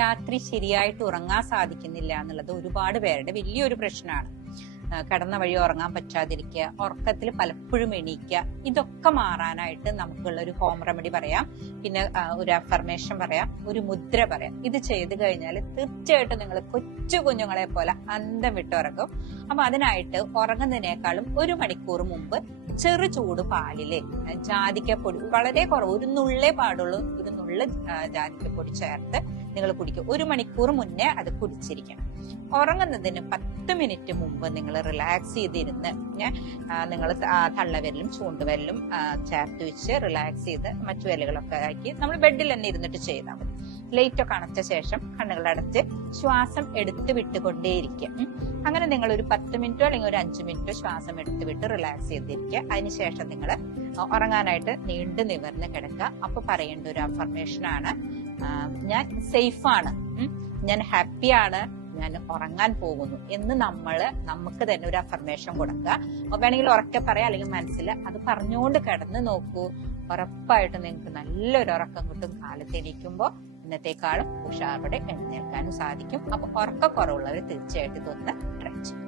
രാത്രി ശരിയായിട്ട് ഉറങ്ങാൻ സാധിക്കുന്നില്ല എന്നുള്ളത് ഒരുപാട് പേരുടെ വലിയൊരു പ്രശ്നമാണ്. കിടന്ന വഴി ഉറങ്ങാൻ പറ്റാതിരിക്കുക, ഉറക്കത്തിൽ പലപ്പോഴും എണീക്കുക, ഇതൊക്കെ മാറാനായിട്ട് നമുക്കുള്ള ഒരു ഹോം റെമഡി പറയാം. പിന്നെ ഒരു അഫർമേഷൻ പറയാം, ഒരു മുദ്ര പറയാം. ഇത് ചെയ്ത് കഴിഞ്ഞാൽ തീർച്ചയായിട്ടും നിങ്ങൾ കൊച്ചു കുഞ്ഞുങ്ങളെ പോലെ അന്തം വിട്ടുറങ്ങും. അപ്പൊ അതിനായിട്ട് ഉറങ്ങുന്നതിനേക്കാളും 1 മണിക്കൂർ മുമ്പ് ചെറു ചൂട് പാലില് ജാതിക്കപ്പൊടി വളരെ കുറവ്, ഒരു നുള്ളേ പാടുള്ളൂ, ഒരു നുള്ള ജാതിക്കപ്പൊടി ചേർത്ത് നിങ്ങൾ കുടിക്കും. 1 മണിക്കൂർ മുന്നേ അത് കുടിച്ചിരിക്കണം. ഉറങ്ങുന്നതിന് 10 മിനിറ്റ് മുമ്പ് നിങ്ങൾ റിലാക്സ് ചെയ്തിരുന്ന് നിങ്ങൾ തള്ളവിരലും ചൂണ്ടുവിരലും ചേർത്ത് വെച്ച് റിലാക്സ് ചെയ്ത് മറ്റു വിരലുകളൊക്കെ ആക്കി നമ്മൾ ബെഡിൽ തന്നെ ഇരുന്നിട്ട് ചെയ്താൽ മതി. ലൈറ്റ് ഒക്കെ അണച്ച ശേഷം കണ്ണുകൾ അടച്ച് ശ്വാസം എടുത്ത് വിട്ടുകൊണ്ടേയിരിക്കുക. അങ്ങനെ നിങ്ങൾ ഒരു 10 മിനിറ്റോ അല്ലെങ്കിൽ ഒരു 5 മിനിറ്റോ ശ്വാസം എടുത്ത് വിട്ട് റിലാക്സ് ചെയ്തിരിക്കുക. അതിനുശേഷം നിങ്ങൾ ഉറങ്ങാനായിട്ട് നീണ്ടു നിവർന്ന് കിടക്കുക. അപ്പൊ പറയേണ്ട ഒരു അഫർമേഷൻ ആണ്, ഞാൻ സേഫാണ്, ഞാൻ ഹാപ്പിയാണ്, ഞാൻ ഉറങ്ങാൻ പോകുന്നു എന്ന് നമുക്ക് തന്നെ ഒരു അഫർമേഷൻ കൊടുക്കുക. വേണമെങ്കിൽ ഉറക്കെ പറയാം, അല്ലെങ്കിൽ മനസ്സിൽ അത് പറഞ്ഞുകൊണ്ട് കിടന്ന് നോക്കൂ. ഉറപ്പായിട്ട് നിങ്ങൾക്ക് നല്ലൊരു ഉറക്കം കിട്ടും. കാലത്ത് എണീക്കുമ്പോൾ ഇന്നത്തെക്കാളും ഉഷാറോടെ എഴുന്നേൽക്കാനും സാധിക്കും. അപ്പൊ ഉറക്കക്കുറവുള്ളവർ തീർച്ചയായിട്ടും ഇതൊന്ന് ട്രൈ ചെയ്യും.